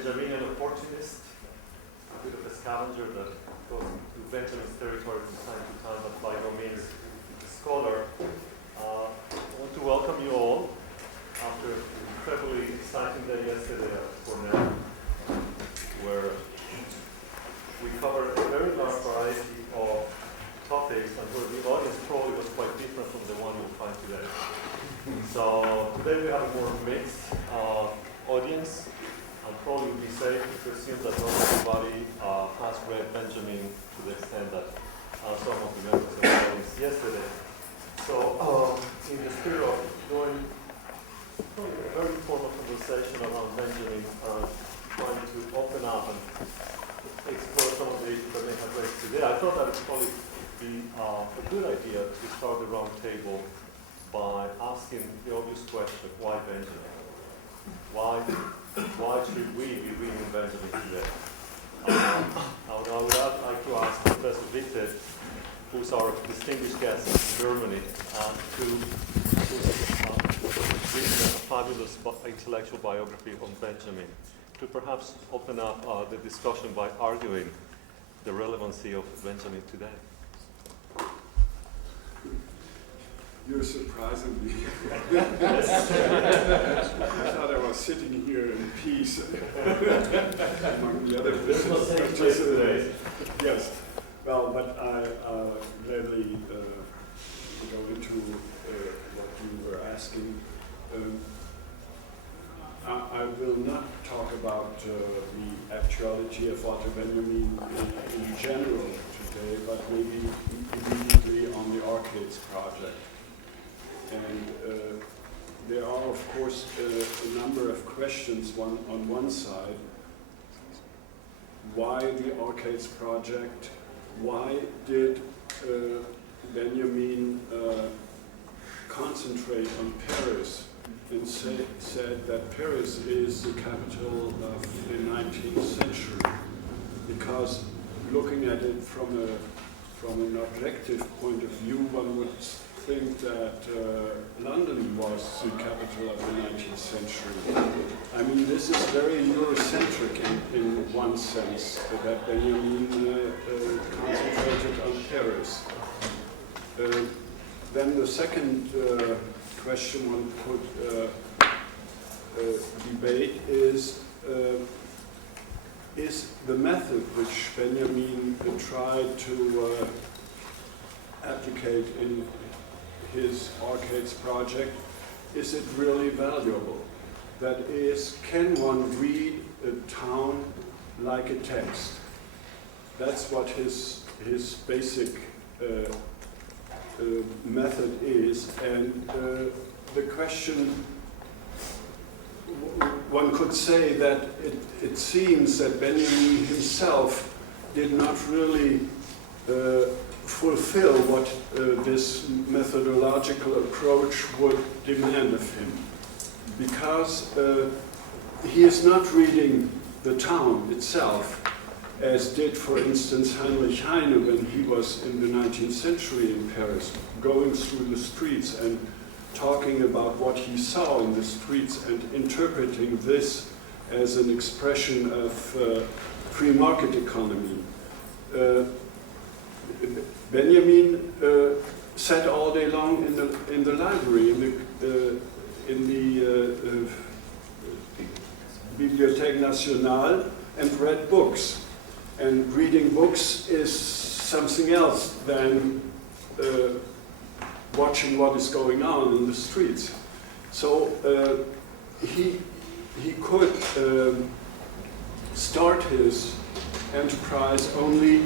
Benjaminian opportunist, a bit of a scavenger that goes to Benjamin's territory from time to time, but by no means a scholar. I want to welcome you all after an incredibly exciting day yesterday at Cornell, where we covered a very large variety of topics and where the audience probably was quite different from the one you'll find today. So today we have a more mixed audience, and probably would be safe to assume that not everybody has read Benjamin to the extent that some of the members of the audience yesterday. So in the spirit of doing probably a very informal conversation around Benjamin, trying to open up and explore some of the issues that may have raised today, I thought that it would probably be a good idea to start the round table by asking the obvious question, why Benjamin? Why should we be reading Benjamin today? I would like to ask Professor Witte, who's our distinguished guest in Germany, who's written a fabulous intellectual biography on Benjamin, to perhaps open up the discussion by arguing the relevancy of Benjamin today. You're surprising me. I thought I was sitting here in peace among the other participants. Yes, well, but I'll gladly go into what you were asking. I will not talk about the actuality of Walter Benjamin in general today, but maybe immediately on the Arcades project. And there are, of course, a number of questions. On one side, why the Arcades project? Why did Benjamin concentrate on Paris and said that Paris is the capital of the 19th century? Because looking at it from an objective point of view, one would think that London was the capital of the 19th century. I mean, this is very Eurocentric in one sense, that Benjamin concentrated on Paris. Then the second question one could debate is the method which Benjamin tried to applicate in his Arcades project, is it really valuable? That is, can one read a town like a text? That's what his basic method is. And the question, one could say that it seems that Benjamin himself did not really fulfill what this methodological approach would demand of him, because he is not reading the town itself, as did, for instance, Heinrich Heine when he was in the 19th century in Paris, going through the streets and talking about what he saw in the streets and interpreting this as an expression of free market economy. Benjamin sat all day long in the library, in the Bibliothèque Nationale, and read books. And reading books is something else than watching what is going on in the streets. So he could start his enterprise only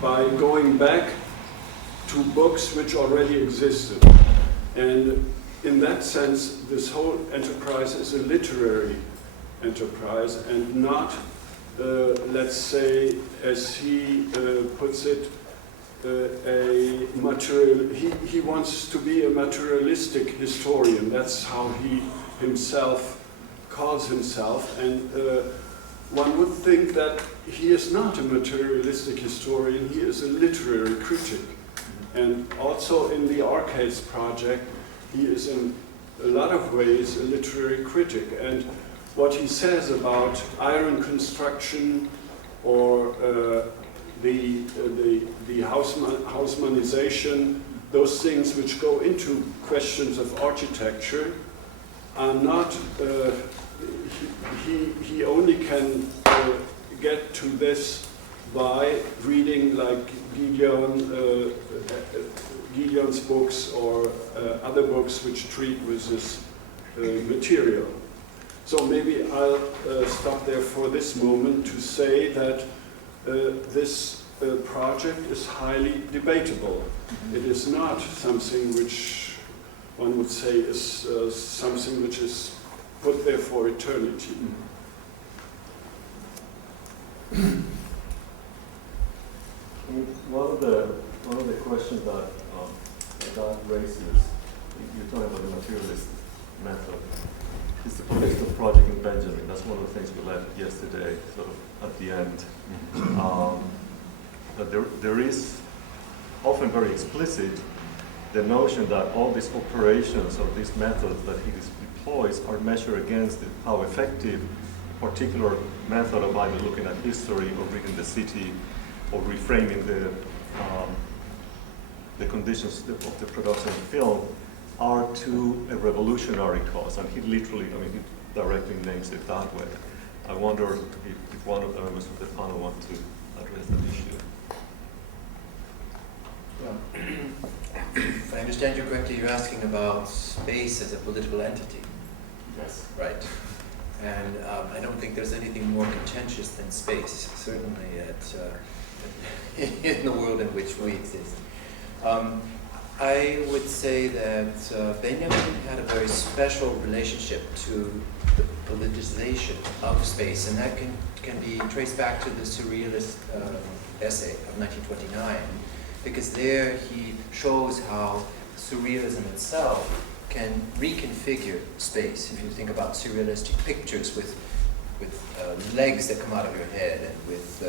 by going back to books which already existed. And in that sense, this whole enterprise is a literary enterprise and not, let's say, as he puts it, a material. He wants to be a materialistic historian. That's how he himself calls himself. And one would think that he is not a materialistic historian, he is a literary critic. And also in the Arcades project, he is in a lot of ways a literary critic. And what he says about iron construction or the Hausmannization, those things which go into questions of architecture, are not, he only can get to this by reading like Gideon's books or other books which treat with this material. So maybe I'll stop there for this moment to say that this project is highly debatable. It is not something which one would say is something which is put there for eternity. One of the questions that raises, you're talking about the materialist method, is the political project in Benjamin. That's one of the things we left yesterday, sort of at the end. That there is often very explicit the notion that all these operations or these methods that he deploys are measured against how effective a particular method of either looking at history or reading the city or reframing the conditions of the production of film are to a revolutionary cause. And he literally, I mean, he directly names it that way. I wonder if one of the members of the panel want to address that issue. If I understand you correctly, you're asking about space as a political entity. Yes. Right. And I don't think there's anything more contentious than space, certainly in the world in which we exist. I would say that Benjamin had a very special relationship to the politicization of space, and that can be traced back to the Surrealist essay of 1929, because there he shows how Surrealism itself can reconfigure space. If you think about surrealistic pictures with legs that come out of your head and with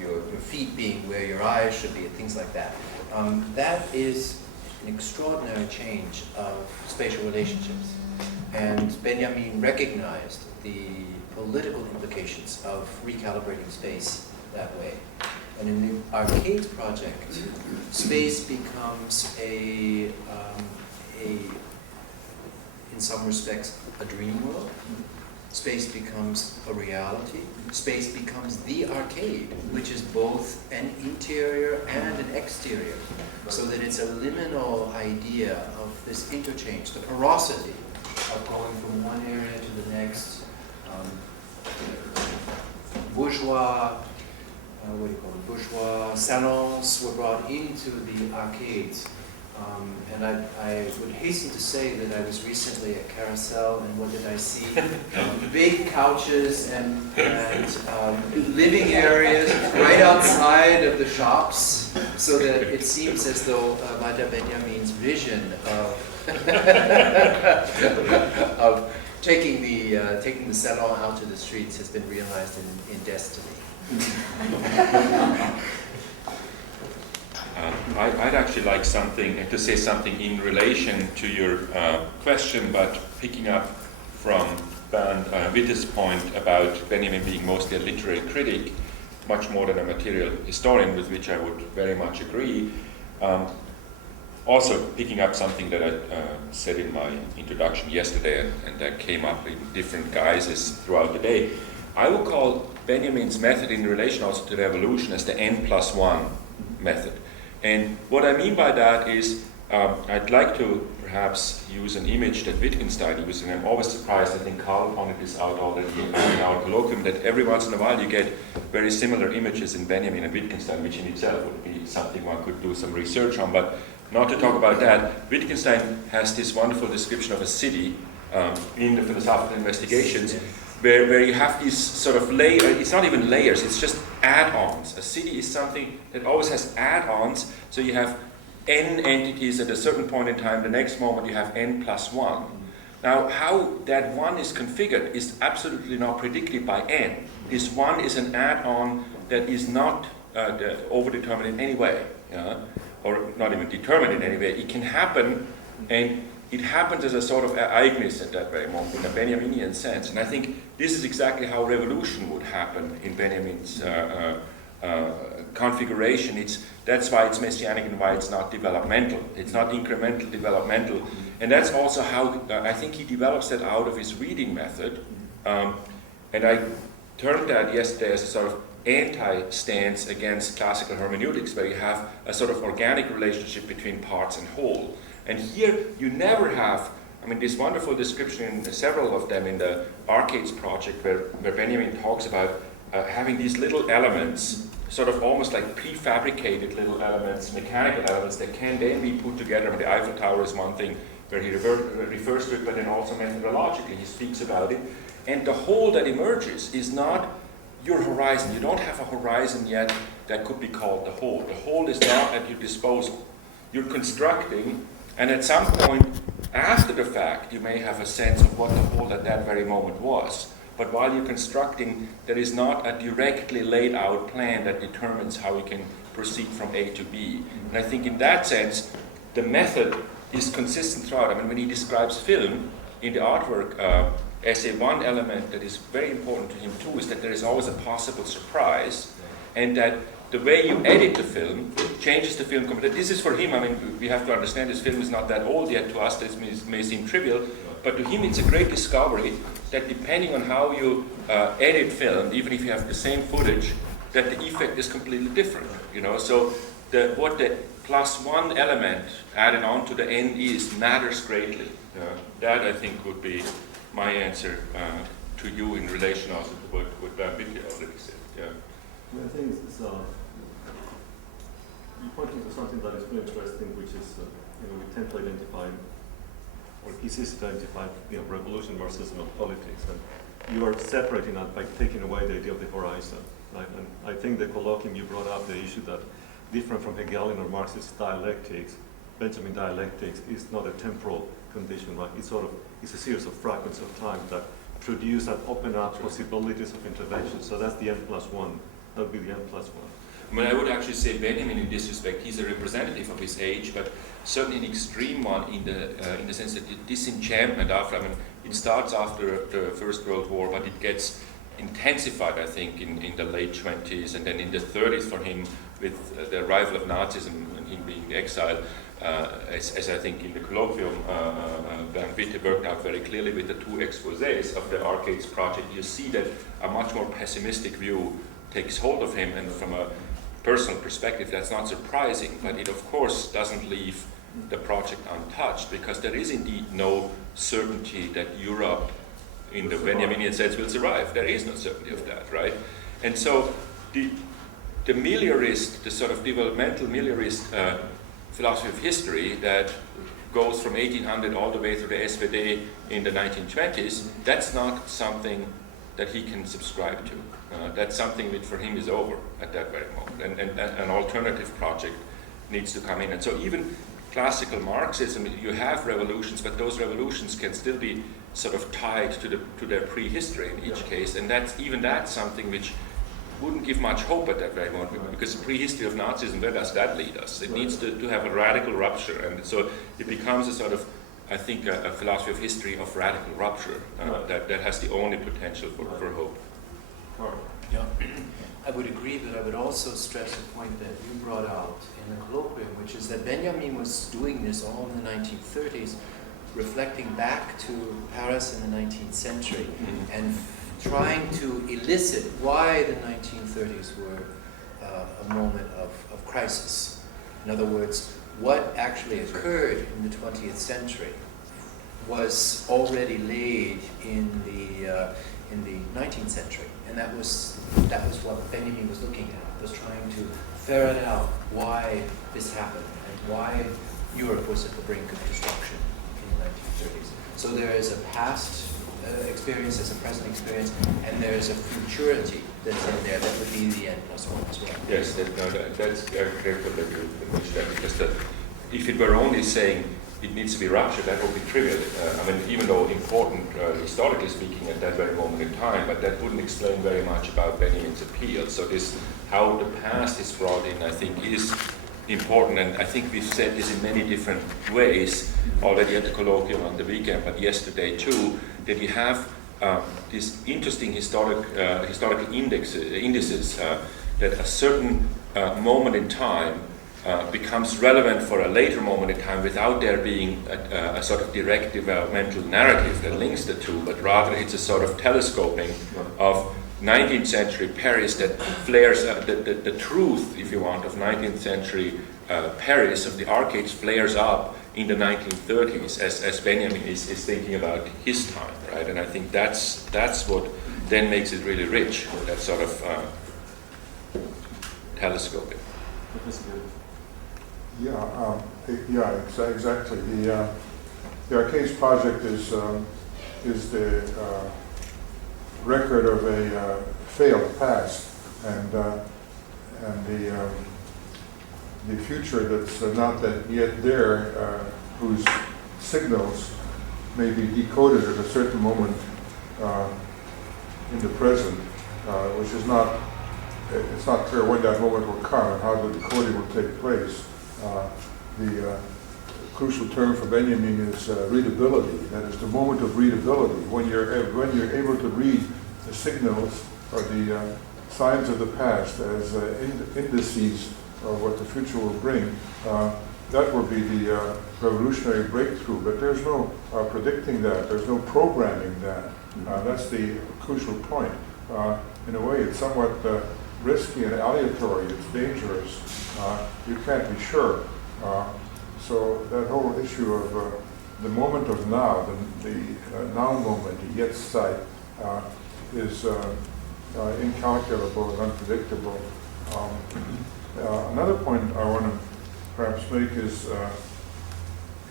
your feet being where your eyes should be and things like that. That is an extraordinary change of spatial relationships. And Benjamin recognized the political implications of recalibrating space that way. And in the Arcades project, space becomes in some respects, a dream world. Space becomes a reality. Space becomes the arcade, which is both an interior and an exterior. So that it's a liminal idea of this interchange, the porosity of going from one area to the next. Bourgeois salons were brought into the arcades. And I would hasten to say that I was recently at Carousel, and what did I see? Big couches and living areas right outside of the shops, so that it seems as though Walter Benjamin's vision of taking the salon out to the streets has been realized in destiny. I'd actually like to say something in relation to your question, but picking up from Bernd Witte's point about Benjamin being mostly a literary critic, much more than a material historian, with which I would very much agree. Also picking up something that I said in my introduction yesterday, and that came up in different guises throughout the day. I would call Benjamin's method in relation also to the evolution as the N+1 method. And what I mean by that is, I'd like to perhaps use an image that Wittgenstein used, and I'm always surprised, I think Karl pointed this out already in our colloquium, that every once in a while you get very similar images in Benjamin and Wittgenstein, which in itself would be something one could do some research on. But not to talk about that, Wittgenstein has this wonderful description of a city in the philosophical investigations, where you have these sort of layers. It's not even layers, it's just add-ons. A city is something that always has add-ons, so you have n entities at a certain point in time, the next moment you have n+1. Now, how that one is configured is absolutely not predicted by n. This one is an add-on that is not overdetermined in any way, or not even determined in any way. It can happen, and it happens as a sort of ereignis at that very moment, in a Benjaminian sense. And I think this is exactly how revolution would happen in Benjamin's configuration. That's why it's messianic and why it's not developmental. It's not incremental, developmental. And that's also how I think he develops that out of his reading method. And I termed that yesterday as a sort of anti-stance against classical hermeneutics, where you have a sort of organic relationship between parts and whole. And here you never have, I mean, this wonderful description in several of them in the Arcades project, where Benjamin talks about having these little elements, sort of almost like prefabricated little elements, mechanical elements that can then be put together. I mean, the Eiffel Tower is one thing where he refers to it, but then also methodologically he speaks about it. And the whole that emerges is not your horizon. You don't have a horizon yet that could be called the whole. The whole is not at your disposal. You're constructing, and at some point after the fact, you may have a sense of what the whole at that very moment was. But while you're constructing, there is not a directly laid out plan that determines how you can proceed from A to B. And I think in that sense, the method is consistent throughout. I mean, when he describes film in the artwork essay, one element that is very important to him too is that there is always a possible surprise, and that the way you edit the film changes the film completely. This is for him, I mean, we have to understand this film is not that old yet. To us this may seem trivial, but to him it's a great discovery that depending on how you edit film, even if you have the same footage, that the effect is completely different. You know, so what the plus one element added on to the end is matters greatly. That I think would be my answer to you in relation also to what Van Witte already said. Yeah. I think it's, you pointed to something that is very interesting, which is, we tend to identify, or easy to identify, revolution versus politics, and you are separating that by taking away the idea of the horizon. Right? And I think the colloquium you brought up, the issue that different from Hegelian or Marxist dialectics, Benjamin dialectics is not a temporal condition, right? It's a series of fragments of time that produce and open up possibilities of intervention. So that's the n+1. That would be the n+1. I mean, I would actually say Benjamin, in this respect, he's a representative of his age, but certainly an extreme one in the sense that the disenchantment after. I mean, it starts after the First World War, but it gets intensified, I think, in the late 20s, and then in the 30s for him with the arrival of Nazism and him being exiled. As I think in the colloquium, Van Witte worked out very clearly with the two exposés of the Arcades project. You see that a much more pessimistic view takes hold of him, and from a personal perspective, that's not surprising, but it of course doesn't leave the project untouched, because there is indeed no certainty that Europe, in the Benjaminian sense, will survive. There is no certainty of that, right? And so the meliorist, the sort of developmental meliorist philosophy of history that goes from 1800 all the way through the SPD in the 1920s, that's not something that he can subscribe to. That's something which for him is over at that very moment, and an alternative project needs to come in. And so even classical Marxism, you have revolutions, but those revolutions can still be sort of tied to their prehistory in each case, and that's something which wouldn't give much hope at that very moment, because the prehistory of Nazism, where does that lead us? It needs to have a radical rupture, and so it becomes a sort of, I think, a philosophy of history of radical rupture that has the only potential for hope. Yeah, I would agree, but I would also stress a point that you brought out in the colloquium, which is that Benjamin was doing this all in the 1930s, reflecting back to Paris in the 19th century, and trying to elicit why the 1930s were a moment of crisis. In other words, what actually occurred in the 20th century was already laid in the 19th century, and that was what Benjamin was looking at, was trying to ferret out why this happened and why Europe was at the brink of destruction in the 1930s. So there is a past experience, there's a present experience, and there's a futurity that's in there that would be the n+1 as well. Yes, that's careful that you mention that, because if it were only saying it needs to be ruptured, that would be trivial. I mean, even though important, historically speaking, at that very moment in time, but that wouldn't explain very much about Benjamin's appeal. So this, how the past is brought in, I think, is important, and I think we've said this in many different ways already at the colloquium on the weekend, but yesterday too, that you have these interesting historical indices that a certain moment in time becomes relevant for a later moment in time without there being a sort of direct developmental narrative that links the two, but rather it's a sort of telescoping of 19th century Paris that flares the truth, if you want, of 19th century Paris, of the arcades, flares up in the 1930s as Benjamin is thinking about his time, right? And I think that's what then makes it really rich, that sort of telescoping. Exactly. The Arcades project is the record of a failed past, and the future that's not that yet there, whose signals may be decoded at a certain moment in the present, which is not. It's not clear when that moment will come and how the decoding will take place. The crucial term for Benjamin is readability. That is the moment of readability, when you're able to read the signals or the signs of the past as indices of what the future will bring. That will be the revolutionary breakthrough. But there's no predicting that. There's no programming that. That's the crucial point. In a way, it's somewhat risky and aleatory. It's dangerous. You can't be sure. So that whole issue of the moment of now, the now moment, the Jetztzeit, is incalculable and unpredictable. Another point I want to perhaps make is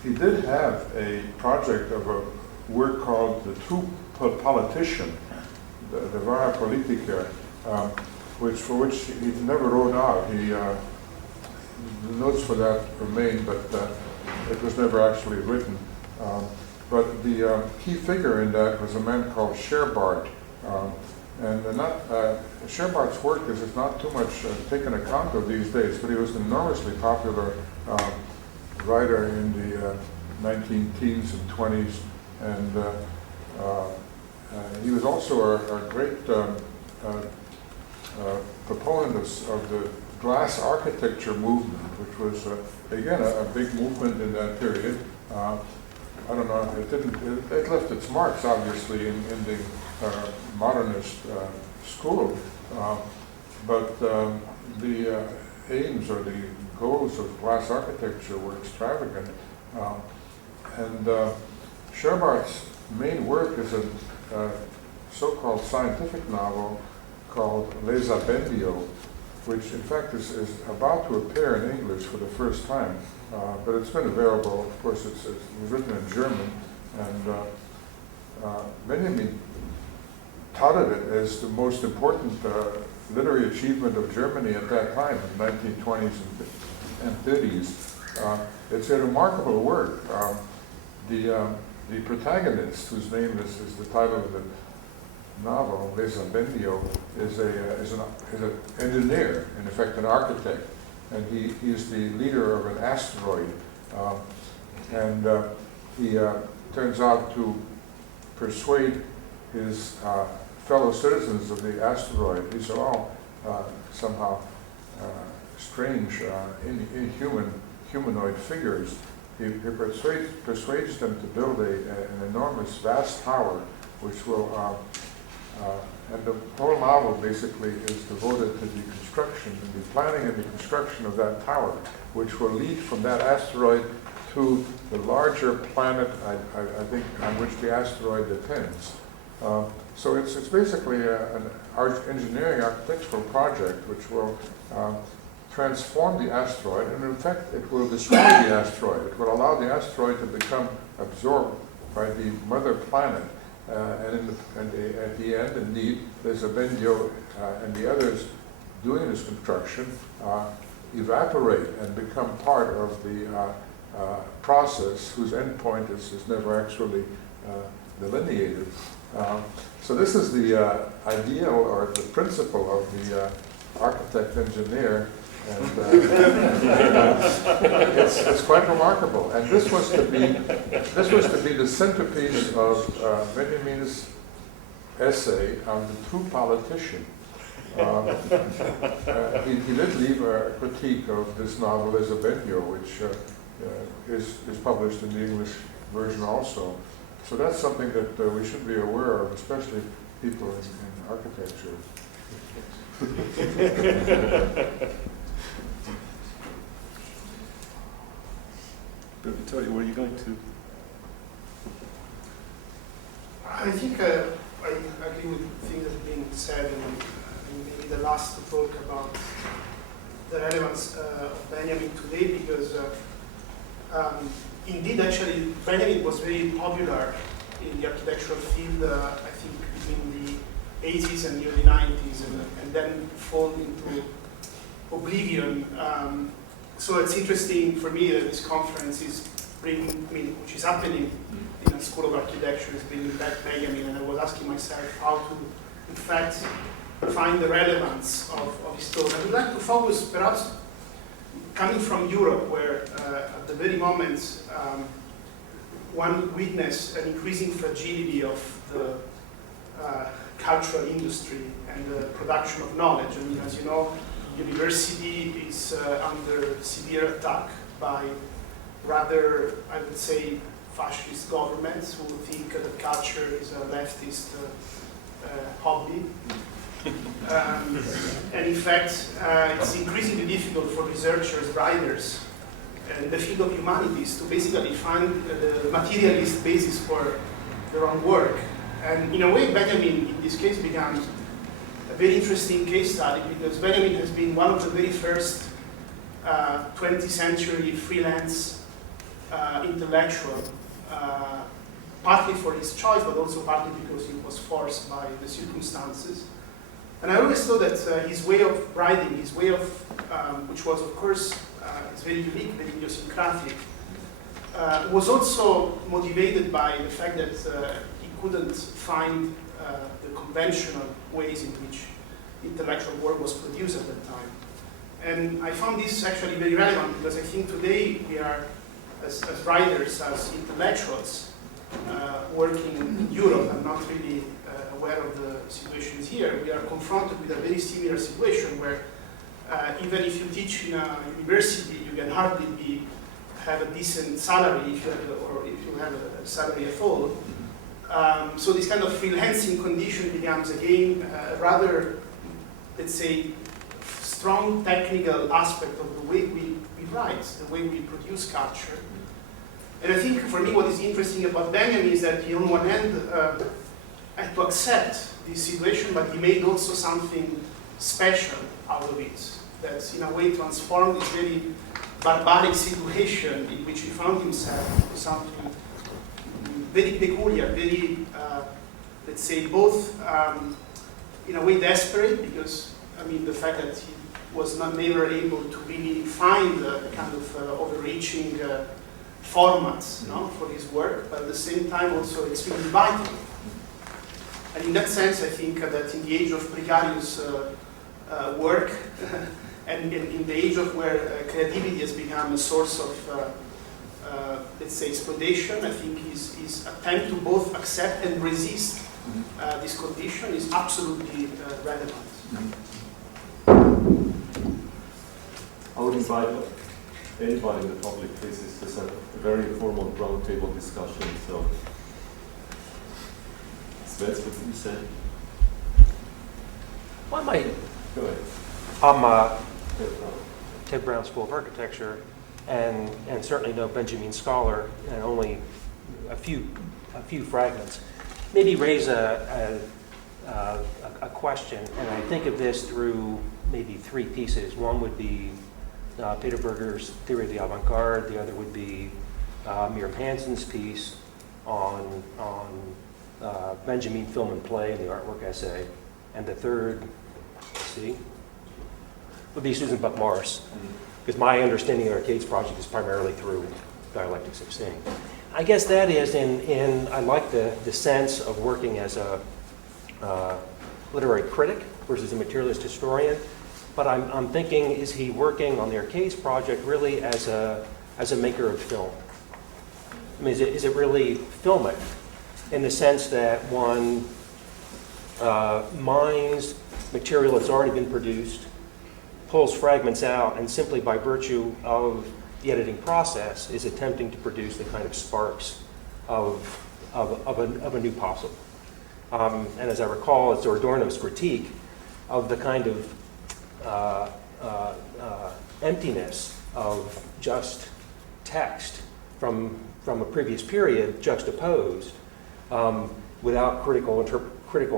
he did have a project of a work called The True Politician, the Vara Politica, for which he never wrote out. The notes for that remain, but it was never actually written. But the key figure in that was a man called Scherbart. Scherbart's work is not too much taken account of these days, but he was an enormously popular writer in the 19-teens and 20s, and he was also a great proponent of the glass architecture movement, which was again a big movement in that period. I don't know, it left its marks obviously in the modernist school, but the aims or the goals of glass architecture were extravagant. And Scherbart's main work is a so-called scientific novel called Les Abendio, which in fact is about to appear in English for the first time, but it's been available. Of course, it was written in German, and Benjamin touted it as the most important literary achievement of Germany at that time, in the 1920s and 30s. It's a remarkable work. The protagonist, whose name is the title of the novel, Les Abendio, is an engineer, in effect an architect, and he is the leader of an asteroid, and he turns out to persuade his fellow citizens of the asteroid. These are all somehow strange, humanoid figures. He persuades them to build an enormous, vast tower, which will, and the whole novel basically is devoted to the construction, and the planning and the construction of that tower, which will lead from that asteroid to the larger planet, I think, on which the asteroid depends. So it's basically an engineering architectural project which will transform the asteroid, and in fact it will destroy the asteroid. It will allow the asteroid to become absorbed by the mother planet. At the end, indeed, there's Abendio and the others doing this construction evaporate and become part of the process whose endpoint is never actually delineated. So this is the ideal or the principle of the architect-engineer And it's quite remarkable. And this was to be the centerpiece of Benjamin's essay on the true politician. He did leave a critique of this novel Eusebio, which is published in the English version also. So that's something that we should be aware of, especially people in architecture. Vittorio, were you going to? I think I agree with things that have been said, and maybe the last talk about the relevance of Benjamin today, because indeed, actually, Benjamin was very popular in the architectural field, I think, between the 80s and the early 90s, and then fall into oblivion. So it's interesting for me that this conference is which is happening in a School of Architecture, is bringing back Benjamin, and I was asking myself how to, in fact, find the relevance of his talk. I would like to focus, perhaps, coming from Europe, where at the very moment one witnessed an increasing fragility of the cultural industry and the production of knowledge. I mean, as you know, university is under severe attack by rather, I would say, fascist governments who think that culture is a leftist hobby. And in fact, it's increasingly difficult for researchers, writers, in the field of humanities to basically find the materialist basis for their own work. And in a way, Benjamin, in this case, becomes a very interesting case study, because Benjamin has been one of the very first 20th century freelance intellectual, partly for his choice, but also partly because he was forced by the circumstances. And I always thought that his way of writing, his way of, which was of course, is very unique, very idiosyncratic, was also motivated by the fact that he couldn't find the conventional ways in which intellectual work was produced at that time. And I found this actually very relevant, because I think today we are, as writers, as intellectuals, working in Europe and not really aware of the situations here, we are confronted with a very similar situation where even if you teach in a university, you can hardly have a decent salary if you have a salary at all. So this kind of freelancing condition becomes again a rather, let's say, strong technical aspect of the way we write, the way we produce culture. And I think for me what is interesting about Benjamin is that he on one hand had to accept this situation, but he made also something special out of it, that in a way transformed this very barbaric situation in which he found himself into something very peculiar, very, let's say, both in a way desperate, because, I mean, the fact that he was never able to really find the kind of overreaching formats, no, for his work, but at the same time also extremely vital. And in that sense, I think that in the age of precarious work, and in the age of where creativity has become a source of, let's say, exploitation, I think his attempt to both accept and resist this condition is absolutely relevant. I would invite anybody in the public, this is just a very informal roundtable discussion, so. Svets, what did you say? Well, I might. Go ahead. I'm Ted Brown School of Architecture, and certainly know Benjamin Scholar, and only a few fragments. Maybe raise a question, and I think of this through maybe three pieces. One would be Peter Berger's Theory of the Avant-Garde. The other would be Miriam Hansen's piece on Benjamin Film and Play, the artwork essay. And the third, would be Susan Buck-Morss, because my understanding of the Arcades project is primarily through Dialectic 16. I guess that is I like the sense of working as a literary critic versus a materialist historian. but I'm thinking, is he working on the Arcades project really as a maker of film? I mean, is it really filmic in the sense that one mines material that's already been produced, pulls fragments out, and simply by virtue of the editing process is attempting to produce the kind of sparks of a new puzzle? And as I recall, it's Adorno's critique of the kind of emptiness of just text from a previous period juxtaposed without critical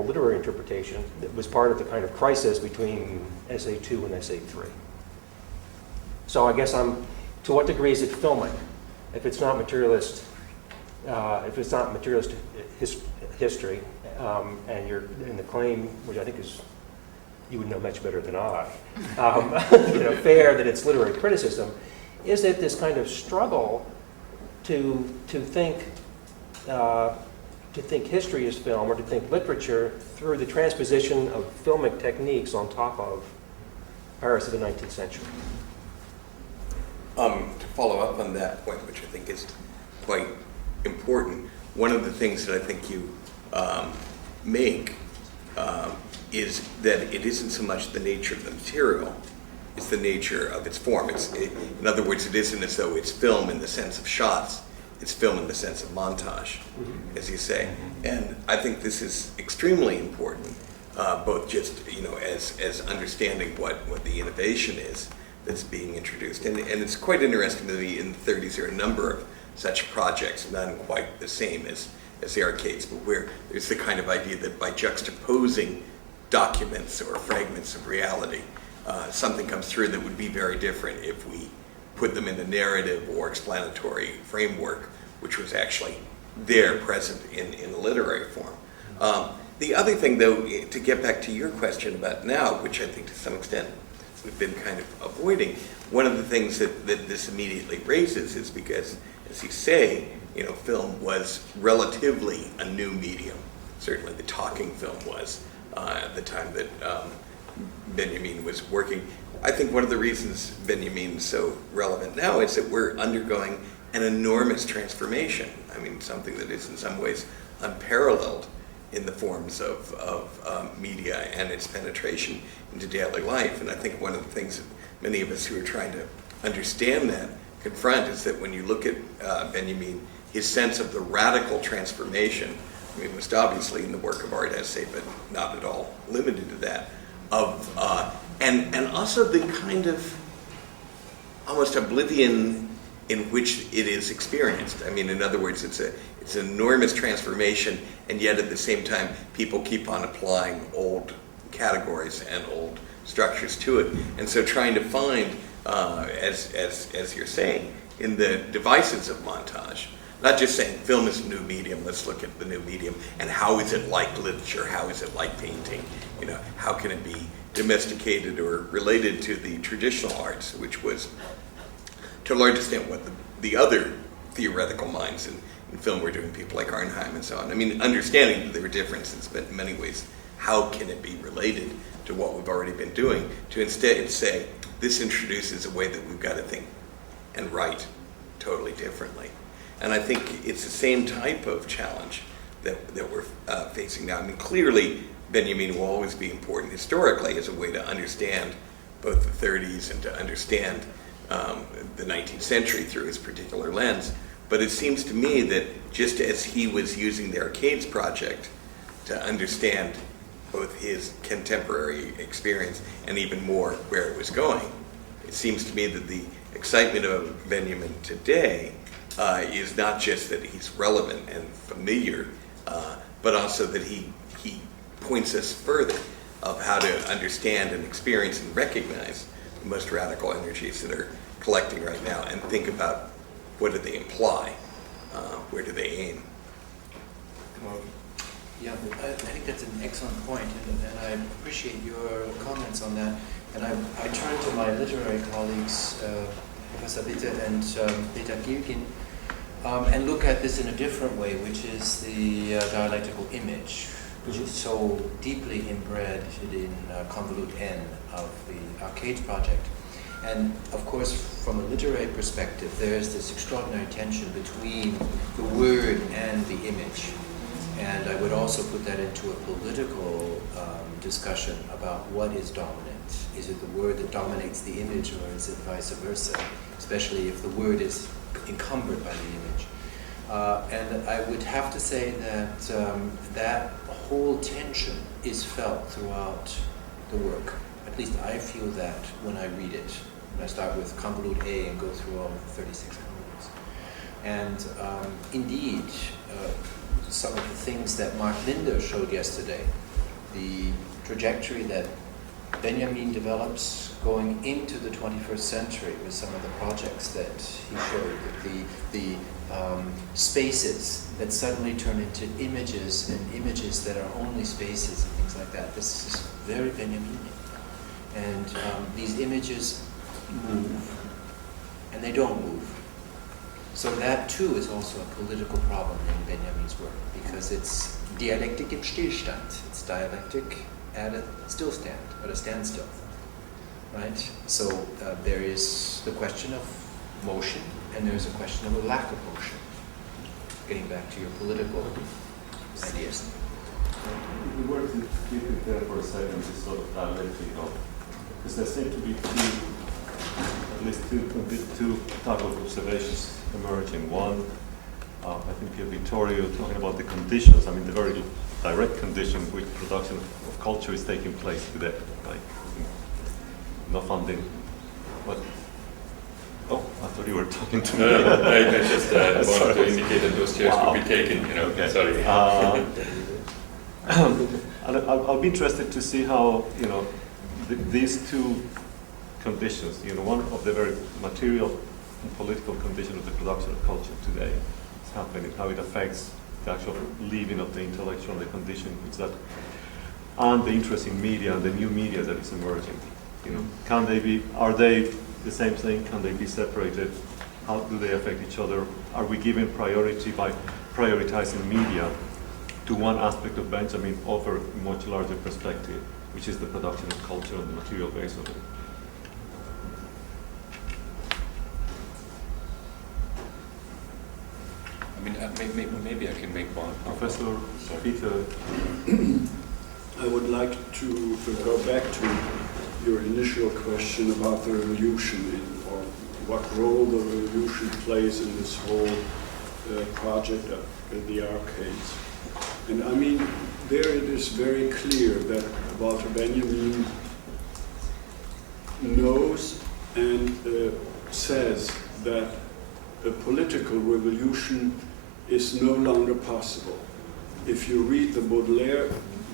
literary interpretation that was part of the kind of crisis between Essay 2 and Essay 3. So I guess to what degree is it filmic? If it's not materialist, history, and you're in the claim, which I think is, you would know much better than I, fair that it's literary criticism, is it this kind of struggle to think history as film, or to think literature through the transposition of filmic techniques on top of Paris of the 19th century? To follow up on that point, which I think is quite important, one of the things that I think you make is that it isn't so much the nature of the material, it's the nature of its form. In other words, it isn't as though it's film in the sense of shots, it's film in the sense of montage, as you say. And I think this is extremely important, both just as understanding what the innovation is that's being introduced. And it's quite interesting to me, in the 30s there are a number of such projects, none quite the same as the Arcades, but where there's the kind of idea that by juxtaposing documents or fragments of reality, something comes through that would be very different if we put them in a narrative or explanatory framework, which was actually there, present in a literary form. The other thing, though, to get back to your question about now, which I think to some extent we've been kind of avoiding, one of the things that this immediately raises is because, as you say, film was relatively a new medium. Certainly the talking film was at the time that Benjamin was working. I think one of the reasons Benjamin's so relevant now is that we're undergoing an enormous transformation. I mean, something that is in some ways unparalleled in the forms of media and its penetration into daily life. And I think one of the things that many of us who are trying to understand that confront is that when you look at Benjamin, his sense of the radical transformation, I mean, most obviously in the work of art essay, but not at all limited to that, and also the kind of almost oblivion in which it is experienced. I mean, in other words, it's an enormous transformation, and yet at the same time, people keep on applying old categories and old structures to it. And so trying to find, as you're saying, in the devices of montage, not just saying film is a new medium, let's look at the new medium, and how is it like literature, how is it like painting, how can it be domesticated or related to the traditional arts, which was to a large extent what the other theoretical minds in film were doing, people like Arnheim and so on. I mean, understanding that there were differences, but in many ways, how can it be related to what we've already been doing, to instead say, this introduces a way that we've got to think and write totally differently. And I think it's the same type of challenge that we're facing now. I mean, clearly, Benjamin will always be important historically as a way to understand both the 30s and to understand the 19th century through his particular lens. But it seems to me that just as he was using the Arcades project to understand both his contemporary experience and even more where it was going, it seems to me that the excitement of Benjamin today is not just that he's relevant and familiar, but also that he points us further of how to understand and experience and recognize the most radical energies that are collecting right now, and think about what do they imply, where do they aim. Yeah, I think that's an excellent point, and I appreciate your comments on that. And I turn to my literary colleagues, Professor Bitte and Peter Gilkin, and look at this in a different way, which is the dialectical image, so deeply inbred in Convolute N of the Arcades project. And of course, from a literary perspective, there is this extraordinary tension between the word and the image. And I would also put that into a political discussion about what is dominant. Is it the word that dominates the image, or is it vice versa? Especially if the word is encumbered by the image. And I would have to say that that whole tension is felt throughout the work. At least I feel that when I read it. When I start with Convolute A and go through all of the 36 convolutes. And indeed, some of the things that Mark Linder showed yesterday, the trajectory that Benjamin develops going into the 21st century with some of the projects that he showed, the spaces that suddenly turn into images, and images that are only spaces and things like that. This is very Benjaminian. And these images move, and they don't move. So that too is also a political problem in Benjamin's work, because it's dialectic im Stillstand. It's dialectic at a stillstand, at a standstill, right? So there is the question of motion, and there's a question of a lack of motion. Getting back to your political ideas. If we were to keep it there for a second, this sort of dialectic of, because there seem to be at least two type of observations emerging. One, I think Pier Vittorio talking about the conditions, I mean the very direct condition which production of culture is taking place today, right? No funding, but, oh, I thought you were talking to me. No, I just wanted to indicate that those chairs could be taken, you know, Okay. sorry. And I'll be interested to see how, you know, these two conditions, you know, one of the very material and political condition of the production of culture today is happening, how it affects the actual living of the intellectual, the condition which that, and the interest in media and the new media that is emerging. You know, can they be, are they the same thing? Can they be separated? How do they affect each other? Are we giving priority by prioritizing media to one aspect of Benjamin over a much larger perspective, which is the production of culture and the material base of it? I mean, maybe I can make one. Professor Sorry. Peter. I would like to go back to your initial question about the revolution, or what role the revolution plays in this whole project of the arcades. And I mean, there it is very clear that Walter Benjamin knows and says that a political revolution is no longer possible. If you read the Baudelaire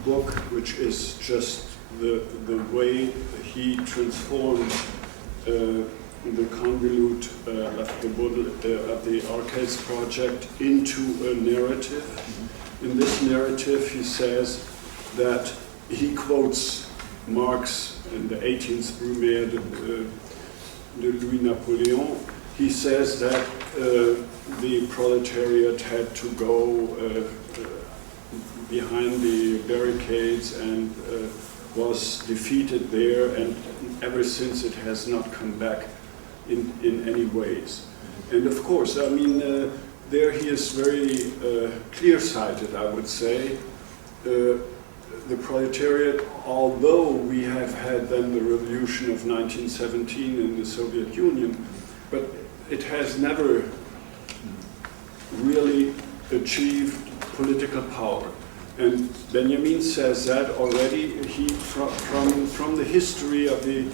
book, which is just the way he transformed the convolute of the Arcades project into a narrative. In this narrative, he says that he quotes Marx in the 18th Brumaire de Louis Napoleon. He says that the proletariat had to go behind the barricades and was defeated there, and ever since it has not come back in any ways. And of course, I mean, there he is very clear-sighted, I would say. The proletariat, although we have had then the revolution of 1917 in the Soviet Union, but it has never really achieved political power. And Benjamin says that already. He, from the history of the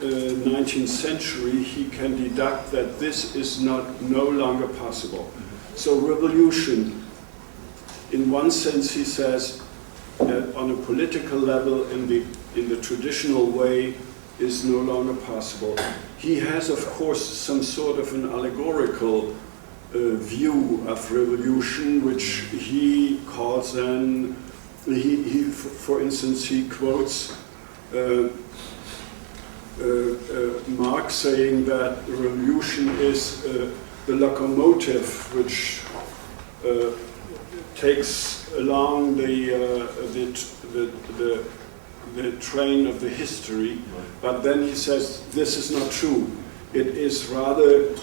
19th century, he can deduct that this is no longer possible. So revolution, in one sense, he says, on a political level, in the traditional way, is no longer possible. He has, of course, some sort of an allegorical view of revolution, which he calls then, for instance, he quotes Marx saying that revolution is the locomotive which takes along the train of the history, but then he says this is not true. It is rather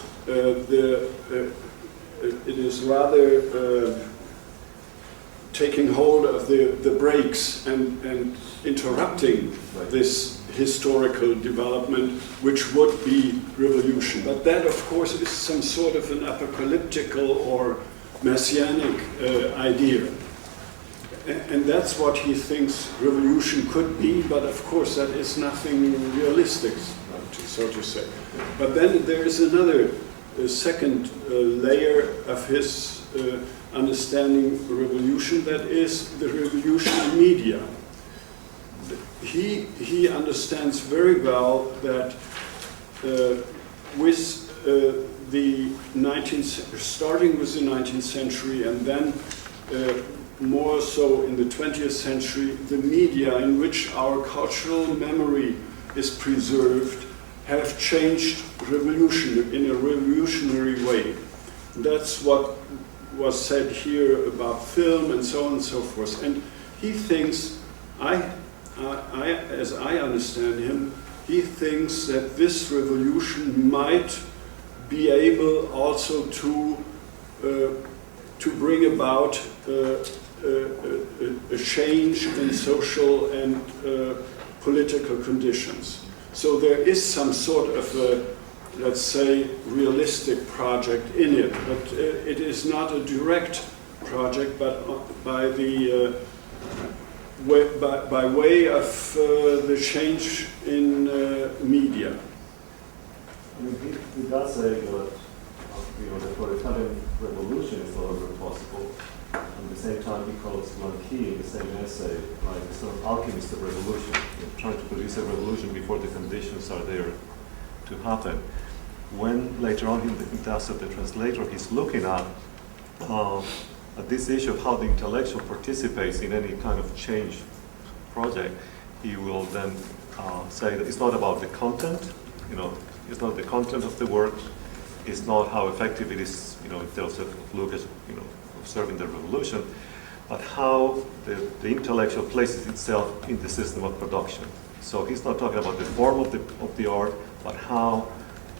taking hold of the brakes and interrupting this historical development, which would be revolution. But that, of course, is some sort of an apocalyptical or messianic idea. And that's what he thinks revolution could be, but of course that is nothing realistic, so to say. But then there is another second layer of his understanding revolution, that is the revolution in media. He understands very well that with starting with the 19th century and then more so in the 20th century, the media in which our cultural memory is preserved have changed in a revolutionary way. That's what was said here about film and so on and so forth. And he thinks, as I understand him, he thinks that this revolution might be able also to bring about a change in social and political conditions. So there is some sort of a, let's say, realistic project in it, but it is not a direct project, but by way of the change in media. I mean, he does say that, the proletarian revolution is no longer possible. At the same time, he calls Blanqui in the same essay like a sort of alchemist of revolution, trying to produce a revolution before the conditions are there to happen. When later on in the task of the translator, he's looking at this issue of how the intellectual participates in any kind of change project, he will then say that it's not about the content, it's not the content of the work, it's not how effective it is, in terms of Lucas, observing the revolution, but how the intellectual places itself in the system of production. So he's not talking about the form of the art, but how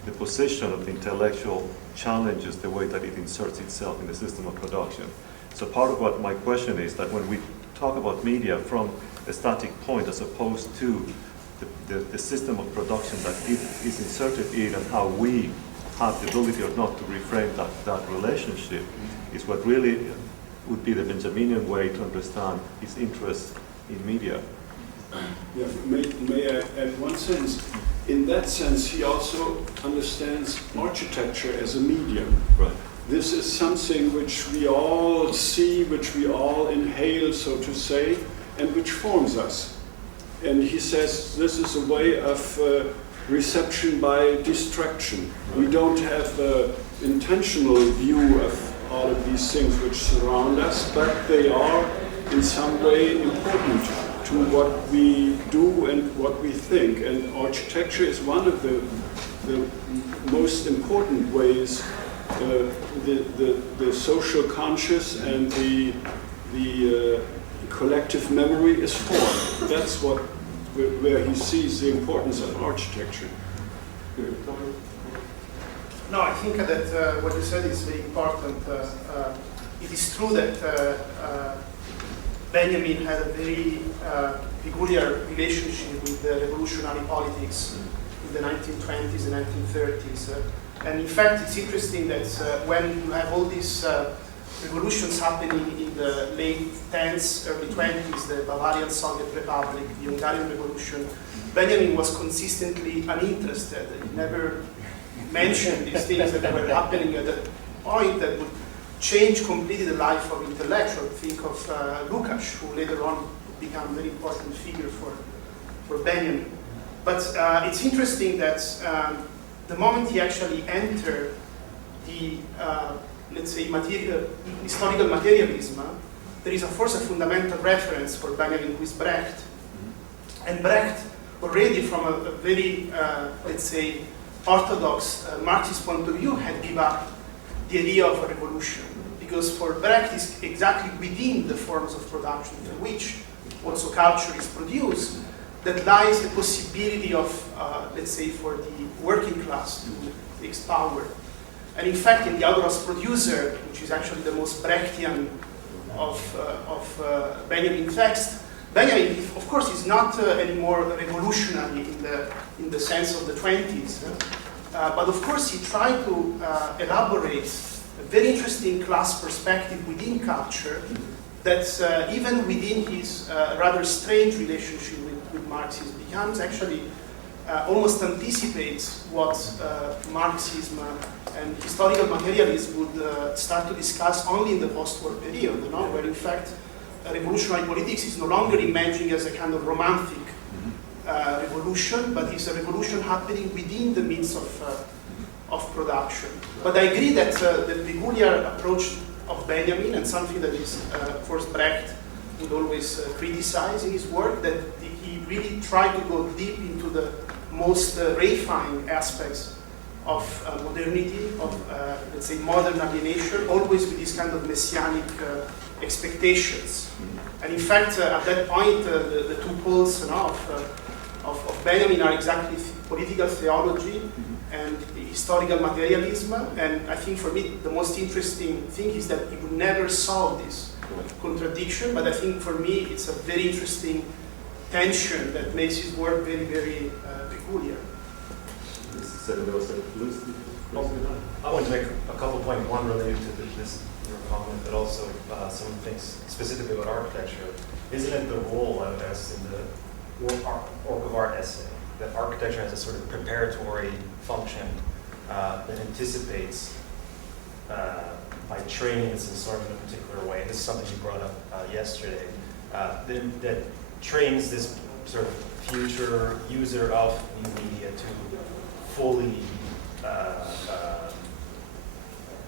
the position of the intellectual challenges the way that it inserts itself in the system of production. So part of what my question is that when we talk about media from a static point as opposed to the system of production that it is inserted in and how we have the ability or not to reframe that relationship is what really would be the Benjaminian way to understand his interest in media. Yeah, may I add one sentence? In that sense, he also understands architecture as a medium. Right. This is something which we all see, which we all inhale, so to say, and which forms us. And he says this is a way of reception by distraction. We don't have an intentional view of all of these things which surround us, but they are in some way important to what we do and what we think. And architecture is one of the most important ways the social conscious and the collective memory is formed. That's where he sees the importance of architecture. No, I think that what you said is very important. It is true that Benjamin had a very peculiar relationship with the revolutionary politics in the 1920s and 1930s. And in fact, it's interesting that when you have all these revolutions happening in the late 10s, early 20s, the Bavarian Soviet Republic, the Hungarian Revolution, Benjamin was consistently uninterested. He never mentioned these things that were happening at a point that would change completely the life of intellectuals. Think of Lukács, who later on became a very important figure for Benjamin. But it's interesting that the moment he actually entered the, let's say, historical materialism, there is of course a fundamental reference for Benjamin, who is Brecht. And Brecht, already from a very, let's say, orthodox Marxist point of view, had given up the idea of a revolution. because for Brecht it's exactly within the forms of production through which also culture is produced that lies the possibility of, let's say, for the working class to take power. And in fact, in the Adoras Producer, which is actually the most Brechtian of Benjamin text, Benjamin, of course, is not anymore revolutionary in the sense of the 20s. But of course, he tried to elaborate a very interesting class perspective within culture that even within his rather strange relationship with Marxism becomes actually almost anticipates what Marxism and historical materialism would start to discuss only in the post-war period, where in fact revolutionary politics is no longer imagined as a kind of romantic revolution, but it's a revolution happening within the midst of production. But I agree that the peculiar approach of Benjamin, and something that is, of course, Brecht would always criticize in his work, that he really tried to go deep into the most refined aspects of modernity, of, let's say, modern alienation, always with this kind of messianic expectations. And in fact, at that point, the two poles of Benjamin are exactly political theology and historical materialism. And I think for me, the most interesting thing is that he would never solve this contradiction, but I think for me, it's a very interesting tension that makes his work very, very peculiar. I want to make a couple points, one related to this your comment, but also some things specifically about architecture. Isn't it the role, I would ask, in the work of art essay, that architecture has a sort of preparatory function that anticipates by training the sensorium in a particular way, and this is something you brought up yesterday, that trains this sort of future user of new media to fully,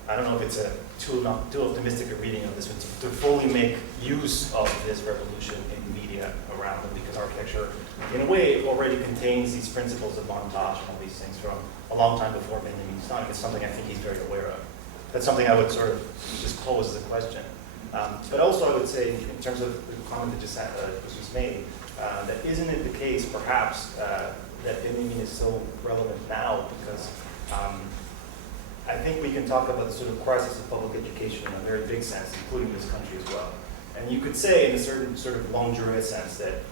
I don't know if it's a too optimistic a reading of this, but to fully make use of this revolution in media around them, because architecture, in a way, already contains these principles of montage and all these things from a long time before Benjamin's time. It's something I think he's very aware of. That's something I would sort of just pose as a question. But also I would say, in terms of the comment that was just made, that isn't it the case, perhaps, that Benjamin is so relevant now, because I think we can talk about the sort of crisis of public education in a very big sense, including this country as well. And you could say, in a certain sort of longue durée sense, that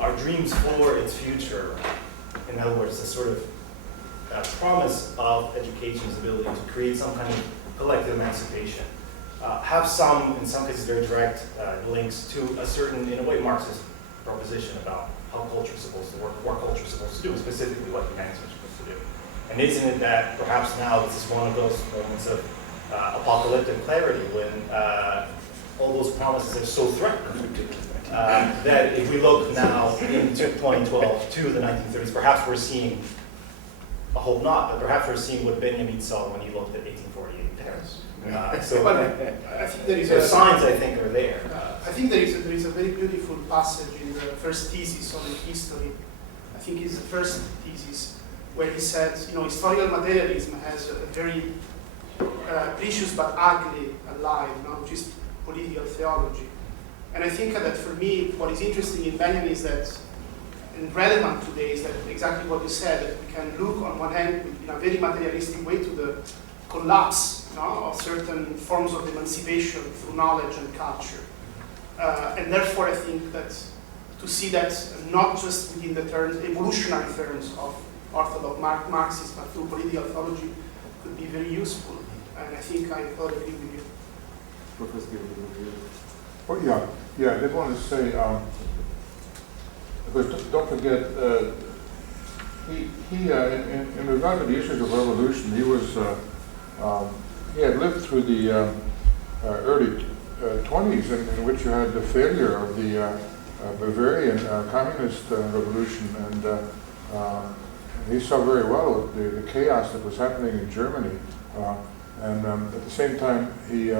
our dreams for its future, in other words, the sort of promise of education's ability to create some kind of collective emancipation, have some, in some cases, very direct links to a certain, in a way, Marxist proposition about how culture is supposed to work, what culture is supposed to do, and specifically what humanities are supposed to do. And isn't it that perhaps now this is one of those moments of apocalyptic clarity when all those promises are so threatened that if we look now into 2012 to the 1930s, perhaps we're seeing, I hope not, but perhaps we're seeing what Benjamin saw when he looked at 1848 in Paris. Well, I think there is signs, I think, are there. I think there is a very beautiful passage in the first thesis on history. I think it's the first thesis where he said, historical materialism has a very precious but ugly lie, which is political theology. And I think that for me, what is interesting in Benjamin is that, and relevant today, is that exactly what you said, that we can look on one hand in a very materialistic way to the collapse of certain forms of emancipation through knowledge and culture. And therefore I think that to see that not just within the terms, evolutionary terms of orthodox Marxism, but through political theology could be very useful. And I think I totally agree with you. Professor Gabriel. Oh, yeah, I did want to say, because don't forget, he in regard to the issues of revolution, he had lived through the early 20s in which you had the failure of the Bavarian communist revolution, and he saw very well the chaos that was happening in Germany, and at the same time he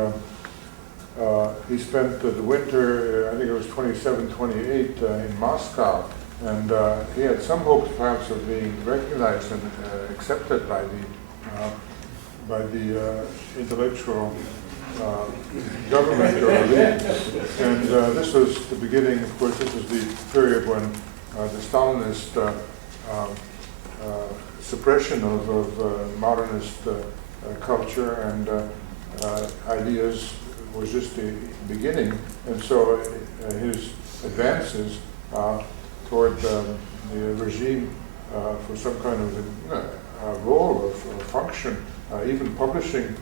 spent the winter, I think it was 27, 28, in Moscow, and he had some hopes perhaps of being recognized and accepted by by the intellectual government or elite. And this was the beginning, of course, this was the period when the Stalinist suppression of modernist culture and ideas was just the beginning. And so his advances toward the regime for some kind of role or function, even publishing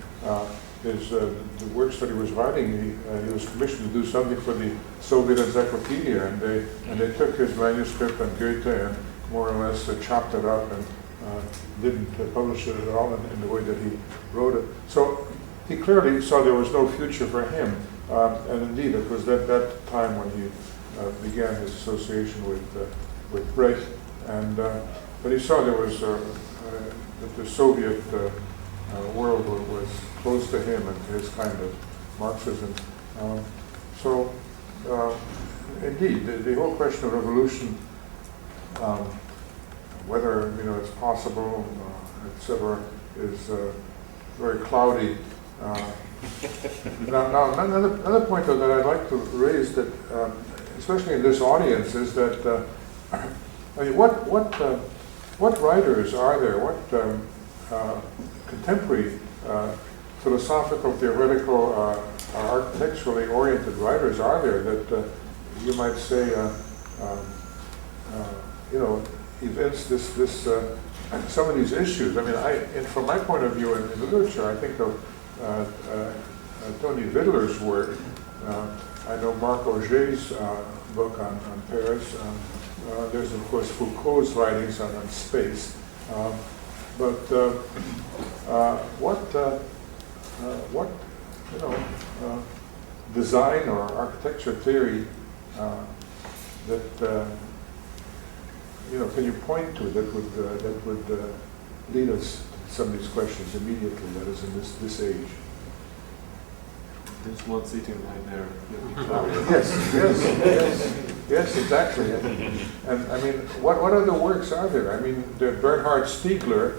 the works that he was writing. He was commissioned to do something for the Soviet Encyclopedia, and they took his manuscript on Goethe and more or less chopped it up and didn't publish it at all in the way that he wrote it. So he clearly saw there was no future for him, and indeed it was that time when he began his association with Brecht, and but he saw there was that the Soviet world was close to him and his kind of Marxism. So indeed, the whole question of revolution, whether it's possible, etc., is very cloudy. Now another point though that I'd like to raise, that especially in this audience, is that I mean, what writers are there? What contemporary philosophical, theoretical, architecturally oriented writers are there that you might say, evince this some of these issues? I mean, from my point of view in literature, I think of Tony Vidler's work. I know Marc Augé's book on Paris. There's of course Foucault's writings on space. What design or architecture theory that can you point to that would lead us to some of these questions immediately? That is in this age. There's one sitting right there. Yes, exactly. And I mean, what other works are there? I mean, Bernhard Stiegler,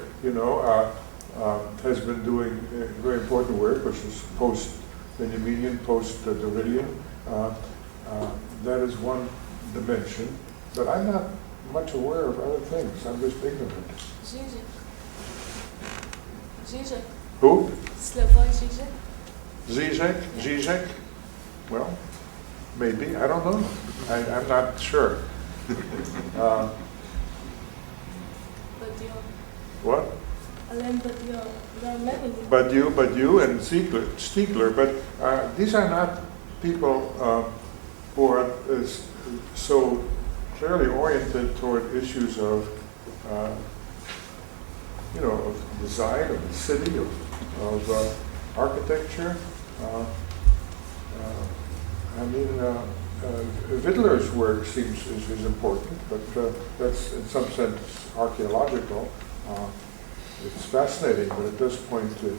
has been doing very important work, which is post-Benjaminian, post-Derridian. That is one dimension, but I'm not much aware of other things. I'm just ignorant. Zizek. Who? Slavoj Zizek. Zizek? Well, maybe. I don't know. I'm not sure. Badiou. What? Alain Badiou. There are many. Badiou and Stiegler, but these are not people who are so clearly oriented toward issues of design, of the city, of architecture. Vidler's work is important, but that's in some sense archaeological. It's fascinating, but it does point to.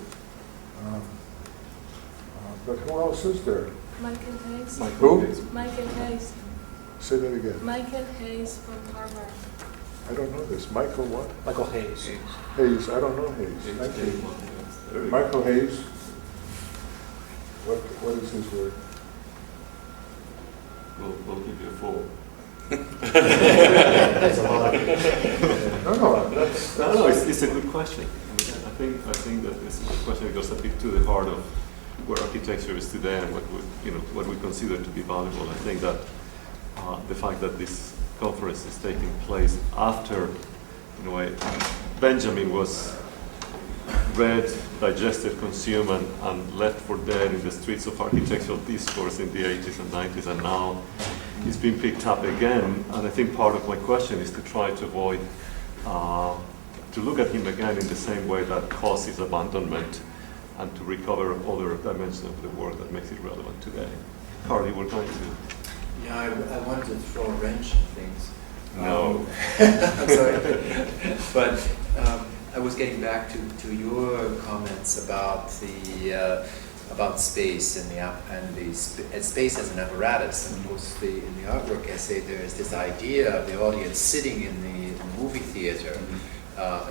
But who else is there? Michael Hayes. Who? Michael Hayes. Say that again. Michael Hayes from Harvard. I don't know this. Michael what? Michael Hayes. Hayes. I don't know Hayes. Thank you. Michael Hayes. What is his word? We'll give you a full. That's a lot. No, It's a good question. I mean, I think that this is a question that goes a bit to the heart of where architecture is today and what we consider to be valuable. I think that the fact that this conference is taking place after, in a way, Benjamin was read, digested, consumed, and left for dead in the streets of architectural discourse in the 80s and 90s, and now it's been picked up again. And I think part of my question is to try to avoid, to look at him again in the same way that causes abandonment, and to recover other dimensions of the work that makes it relevant today. Carly, we're going to... Yeah, I wanted to throw a wrench in things. No. I'm sorry. But I was getting back to your comments about the about space and space as an apparatus. And of course, in the artwork essay, there is this idea of the audience sitting in the movie theater,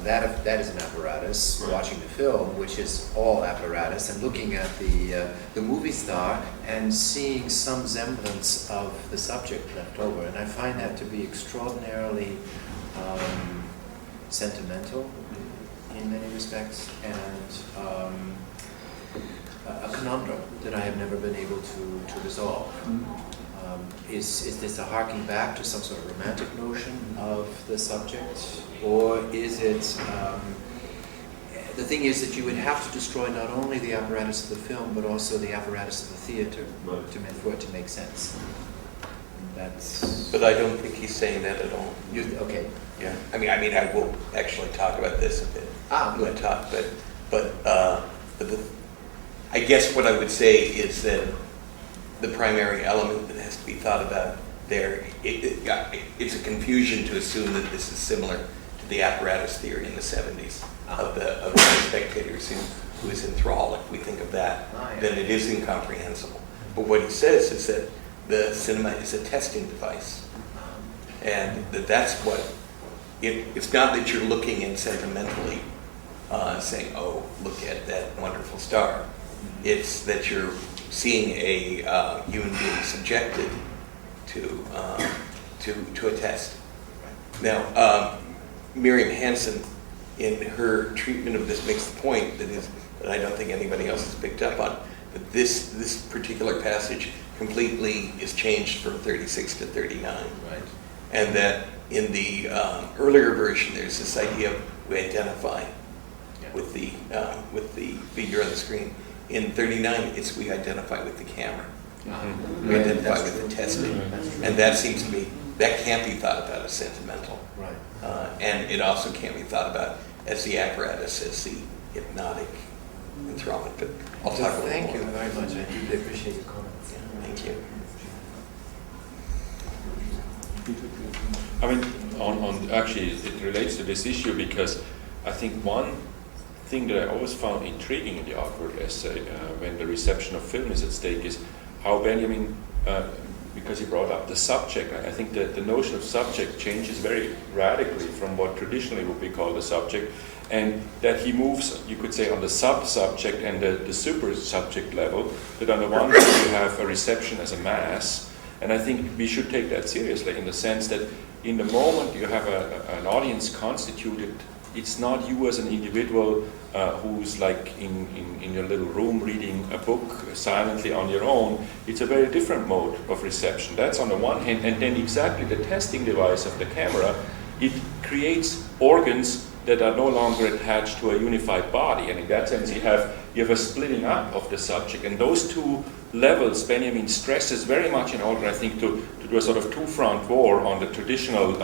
that is an apparatus, Right. watching the film, which is all apparatus, and looking at the movie star and seeing some semblance of the subject left over. And I find that to be extraordinarily sentimental in many respects, and a conundrum that I have never been able to resolve. Is this a harking back to some sort of romantic notion of the subject, or is it, the thing is that you would have to destroy not only the apparatus of the film, but also the apparatus of the theater for it to make sense. That's... But I don't think he's saying that at all. Okay. Yeah. I mean, I will actually talk about this a bit. I'm going to talk, but I guess what I would say is that the primary element that has to be thought about there, it's a confusion to assume that this is similar to the apparatus theory in the 70s of the spectators who is enthralled. If we think of that, then it is incomprehensible. But what he says is that the cinema is a testing device, and that's what it's not that you're looking in sentimentally saying, "Oh, look at that wonderful star." It's that you're seeing a human being subjected to a test. Now, Miriam Hansen, in her treatment of this, makes the point that I don't think anybody else has picked up on. That this particular passage completely is changed from 36 to 39, Right. and that in the earlier version there's this idea of we identify with the figure on the screen. In 39, it's we identify with the camera. We identify with the testing. And that seems to me, that can't be thought about as sentimental. Right. And it also can't be thought about as the apparatus, as the hypnotic enthrallment. But I'll talk a little more. Thank you very much. I deeply appreciate your comments. Thank you. I mean, actually, it relates to this issue because I think one thing that I always found intriguing in the artwork essay when the reception of film is at stake is how Benjamin, because he brought up the subject, I think that the notion of subject changes very radically from what traditionally would be called a subject, and that he moves, you could say, on the sub-subject and the super-subject level, that on the one hand you have a reception as a mass, and I think we should take that seriously in the sense that in the moment you have an audience constituted, it's not you as an individual who's like in your little room reading a book silently on your own. It's a very different mode of reception. That's on the one hand, and then exactly the testing device of the camera, it creates organs that are no longer attached to a unified body, and in that sense you have a splitting up of the subject, and those two levels Benjamin stresses very much in order, I think, to do a sort of two-front war on the traditional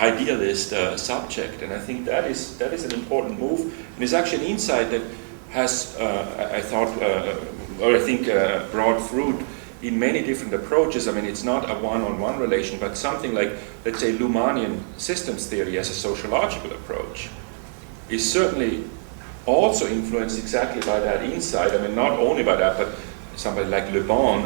idealist subject, and I think that is an important move, and it's actually an insight that has, I think, brought fruit in many different approaches. I mean, it's not a one-on-one relation, but something like, let's say, Luhmannian systems theory as a sociological approach is certainly also influenced exactly by that insight. I mean, not only by that, but somebody like Le Bon,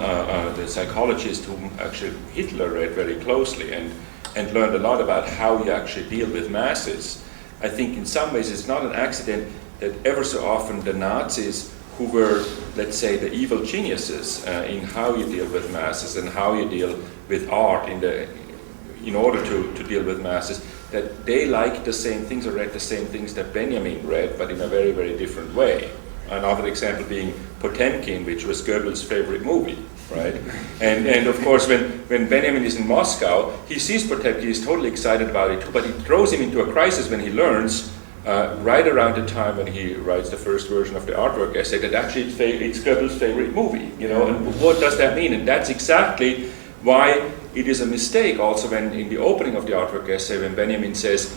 the psychologist whom actually Hitler read very closely and learned a lot about how you actually deal with masses. I think in some ways it's not an accident that ever so often the Nazis, who were, let's say, the evil geniuses in how you deal with masses and how you deal with art in order to deal with masses, that they liked the same things or read the same things that Benjamin read, but in a very, very different way. Another example being Potemkin, which was Goebbels' favorite movie, right? And of course, when Benjamin is in Moscow, he sees Potemkin, he's totally excited about it too, but it throws him into a crisis when he learns, right around the time when he writes the first version of the artwork essay, that actually it's Goebbels' favorite movie, you know, and what does that mean? And that's exactly why it is a mistake also when in the opening of the artwork essay, when Benjamin says,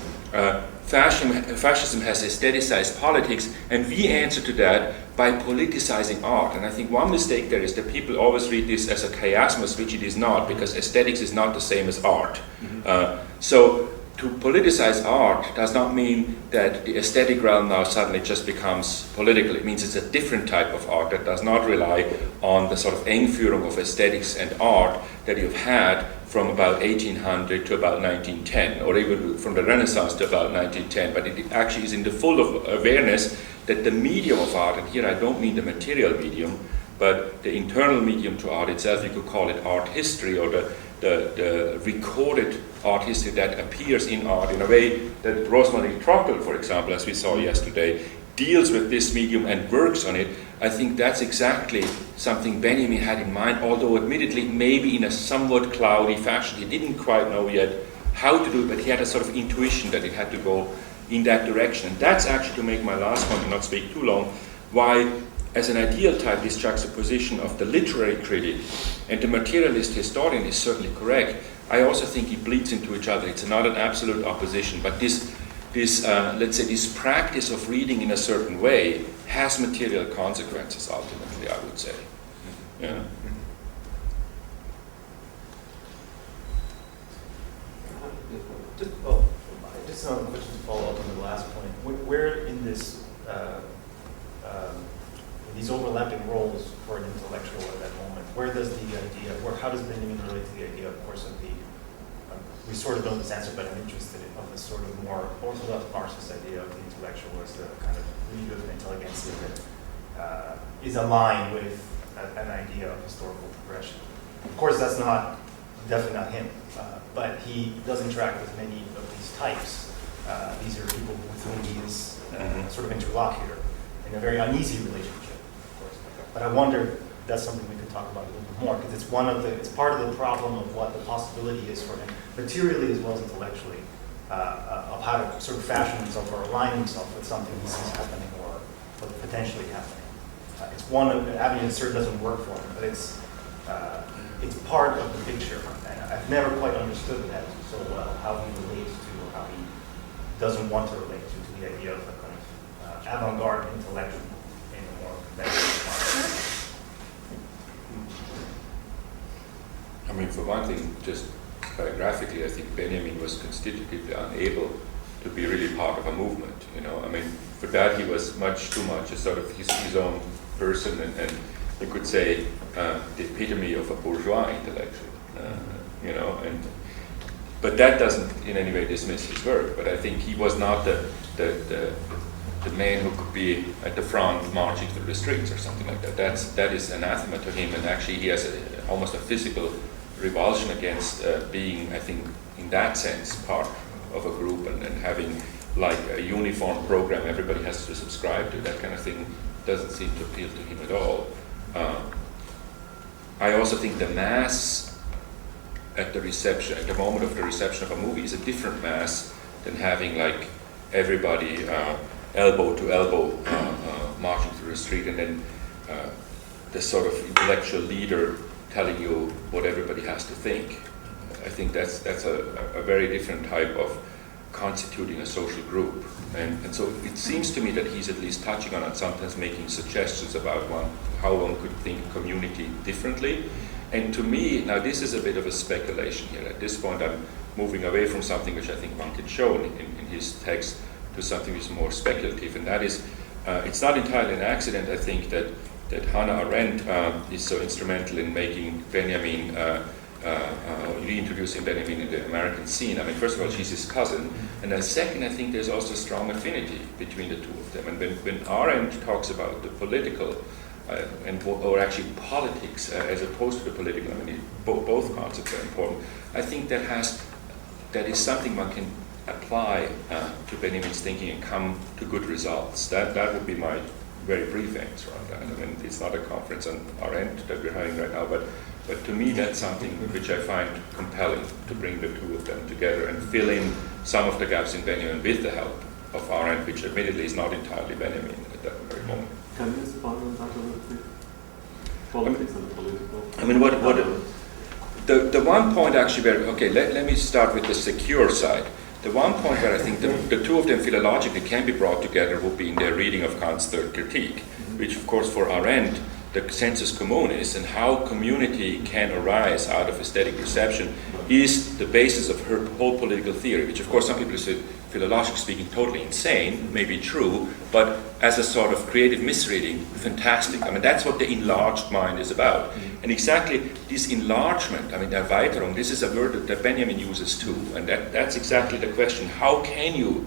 fascism has aestheticized politics, and we answer to that by politicizing art. And I think one mistake there is that people always read this as a chiasmus, which it is not, because aesthetics is not the same as art. So to politicize art does not mean that the aesthetic realm now suddenly just becomes political. It means it's a different type of art that does not rely on the sort of Einführung of aesthetics and art that you've had from about 1800 to about 1910, or even from the Renaissance to about 1910, but it actually is in the full of awareness that the medium of art, and here I don't mean the material medium, but the internal medium to art itself, you could call it art history, or the recorded art history that appears in art in a way that Rosemarie Trockel, for example, as we saw yesterday, deals with this medium and works on it. I think that's exactly something Benjamin had in mind, although admittedly maybe in a somewhat cloudy fashion. He didn't quite know yet how to do it, but he had a sort of intuition that it had to go in that direction. And that's actually, to make my last point and not speak too long, why as an ideal type this juxtaposition of the literary critic and the materialist historian is certainly correct. I also think it bleeds into each other. It's not an absolute opposition, but this let's say this practice of reading in a certain way has material consequences ultimately, I would say. Yeah. Just another question to follow up on the last point. Where in this, these overlapping roles for an intellectual at that moment, where does the idea, how does Benjamin relate to the idea, of course, of the, we sort of know this answer, but I'm interested in, of the sort of more orthodox Marxist idea of the intellectual as the kind of leader of the intelligentsia that is aligned with an idea of historical progression. Of course, that's definitely not him, but he does interact with many of these types. These are people with whom he is sort of interlocutor in a very uneasy relationship, of course. But I wonder, that's something we could talk about a little bit more, because it's part of the problem of what the possibility is for him, materially as well as intellectually, of how to sort of fashion himself or align himself with something he sees happening or potentially happening. It's one avenue that certainly doesn't work for him, but it's part of the picture. And I've never quite understood that so well, how he relates to, or how he doesn't want to relate to the idea of a kind of avant-garde intellectual in a more conventional form. I mean, for one thing, just biographically, I think Benjamin was constitutively unable to be really part of a movement. You know, I mean, for that he was much too much a sort of his own person, and you could say the epitome of a bourgeois intellectual. You know, but that doesn't in any way dismiss his work. But I think he was not the man who could be at the front marching through the streets or something like that. That is anathema to him, and actually he has almost a physical revulsion against being, I think, in that sense, part of a group and having like a uniform program everybody has to subscribe to. That kind of thing doesn't seem to appeal to him at all. I also think the mass at the moment of the reception of a movie is a different mass than having like everybody elbow to elbow marching through the street, and then the sort of intellectual leader telling you what everybody has to think. I think that's a very different type of constituting a social group. And so it seems to me that he's at least touching on it, sometimes making suggestions about how one could think community differently. And to me, now this is a bit of a speculation here. At this point I'm moving away from something which I think one can show in his text to something which is more speculative, and that is, it's not entirely an accident, I think, that Hannah Arendt is so instrumental in making Benjamin, reintroducing Benjamin in the American scene. I mean, first of all, she's his cousin, and then second, I think there's also strong affinity between the two of them. And when Arendt talks about the political, or actually politics, as opposed to the political, I mean, both concepts are important. I think that is something one can apply to Benjamin's thinking and come to good results. That would be my very brief answer on that. I mean, it's not a conference on Arendt that we're having right now, but to me that's something which I find compelling, to bring the two of them together and fill in some of the gaps in Benjamin with the help of Arendt, which admittedly is not entirely Benjamin at that very moment. Can you expand on that a little bit? Politics and political. I mean, the one point actually let me start with the secure side. The one point where I think the two of them philologically can be brought together would be in their reading of Kant's Third Critique, which of course for Arendt, the sensus communis and how community can arise out of aesthetic perception is the basis of her whole political theory, which of course some people say, philologically speaking, totally insane, maybe true, but as a sort of creative misreading, fantastic. I mean, that's what the enlarged mind is about. And exactly this enlargement, I mean, Erweiterung, this is a word that Benjamin uses too, and that's exactly the question. How can you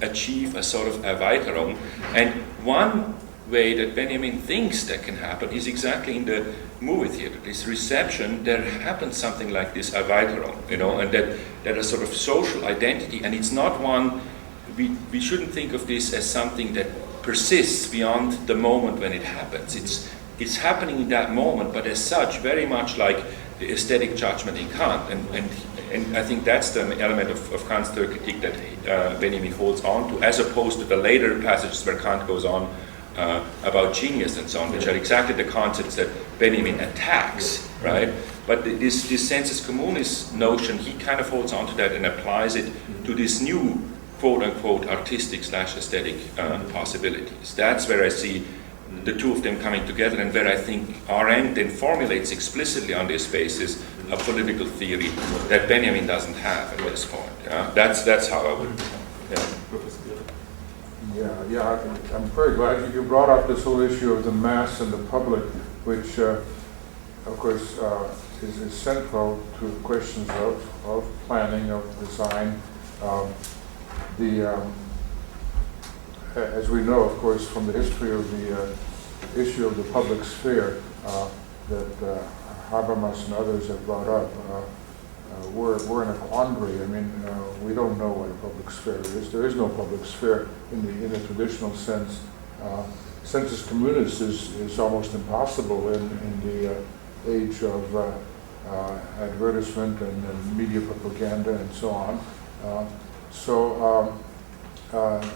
achieve a sort of Erweiterung? And one way that Benjamin thinks that can happen is exactly in the movie theater, this reception. There happens something like this Erweiterung, you know, and that a sort of social identity, and it's not one, we shouldn't think of this as something that persists beyond the moment when it happens. It's happening in that moment, but as such, very much like the aesthetic judgment in Kant, and I think that's the element of Kant's third critique that Benjamin holds on to, as opposed to the later passages where Kant goes on about genius and so on, which are exactly the concepts that Benjamin attacks, right? But this sensus communis notion, he kind of holds on to that and applies it to this new quote-unquote artistic/aesthetic possibilities. That's where I see the two of them coming together, and where I think Arendt then formulates explicitly on this basis a political theory that Benjamin doesn't have at this point. Yeah? That's how I would. Yeah, I'm very glad you brought up this whole issue of the mass and the public, which, of course, is central to questions of planning, of design. As we know, of course, from the history of the issue of the public sphere that Habermas and others have brought up, we're in a quandary. I mean, we don't know what a public sphere is. There is no public sphere in the traditional sense. Sensus communis is almost impossible in the age of advertisement and media propaganda and so on.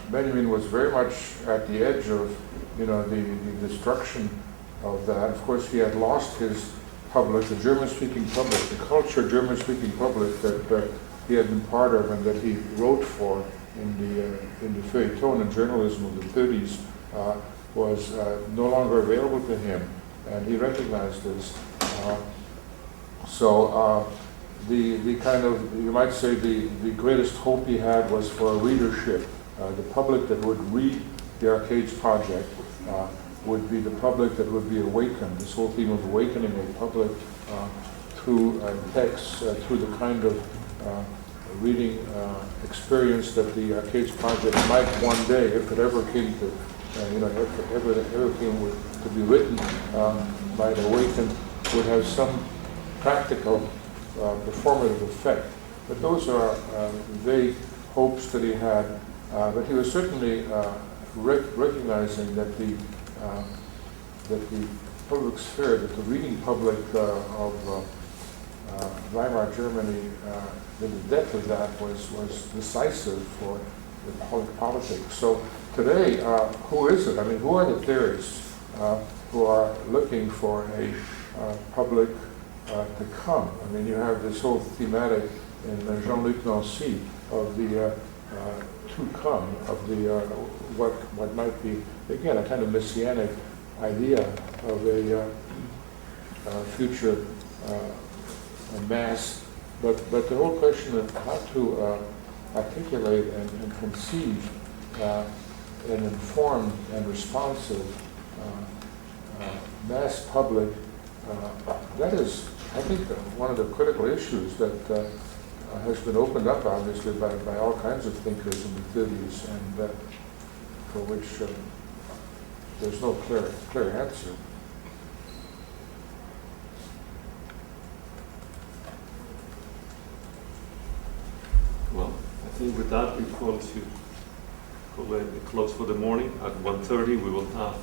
Benjamin was very much at the edge of, the destruction of that. Of course, he had lost his public, the German-speaking public, the culture German-speaking public that he had been part of and that he wrote for in the feuilleton and journalism of the 30s was no longer available to him, and he recognized this. The kind of, you might say, the greatest hope he had was for a readership. The public that would read the Arcades project would be the public that would be awakened, this whole theme of awakening of the public through texts, through the kind of reading experience that the Arcades project might one day, if it ever came to, if it ever came to be written, might awaken, would have some practical performative effect. But those are vague hopes that he had. But he was certainly recognizing that the public sphere, that the reading public of Weimar Germany, the death of that was decisive for the public politics. So today, who is it? I mean, who are the theorists who are looking for a public to come? I mean, you have this whole thematic in Jean-Luc Nancy of the to come, of the what might be, again, a kind of messianic idea of a future mass, but the whole question of how to articulate and conceive an informed and responsive mass public, that is, I think, one of the critical issues that has been opened up, obviously, by all kinds of thinkers in the 30s, and for which there's no clear answer. Well, I think with that we're going to close for the morning. At 1:30 we will have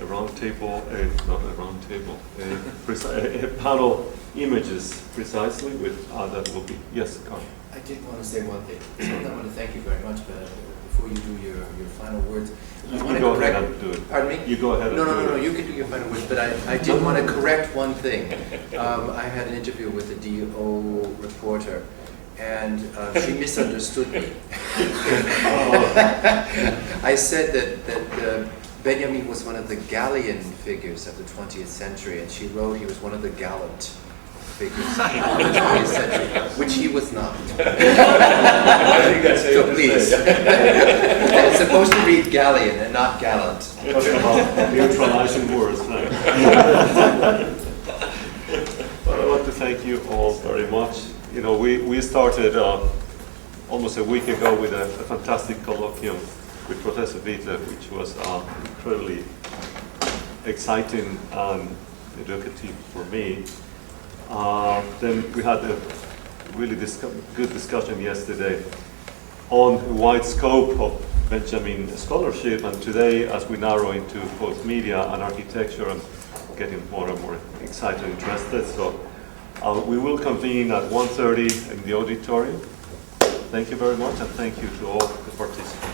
a round table, not a round table, a panel images precisely with that will be, yes, Carl. I did want to say one thing. I want to thank you very much, but before you do your final words, You go ahead and do it. Pardon me? You go ahead and do it. No, you can do your final words, but I did want to correct one thing. I had an interview with a DO reporter, and she misunderstood me. I said that Benjamin was one of the Gallian figures of the 20th century, and she wrote he was one of the gallant. figures in the 20th century, which he was not. I think that's safe So to please. say. And it's supposed to read galleon and not gallant. Talking about neutralizing words, right? But I want to thank you all very much. You know, we started almost a week ago with a fantastic colloquium with Professor Vita, which was incredibly exciting and educative for me. Then we had a really good discussion yesterday on a wide scope of Benjamin scholarship, and today, as we narrow into both media and architecture, I'm getting more and more excited and interested. So we will convene at 1:30 in the auditorium. Thank you very much, and thank you to all the participants.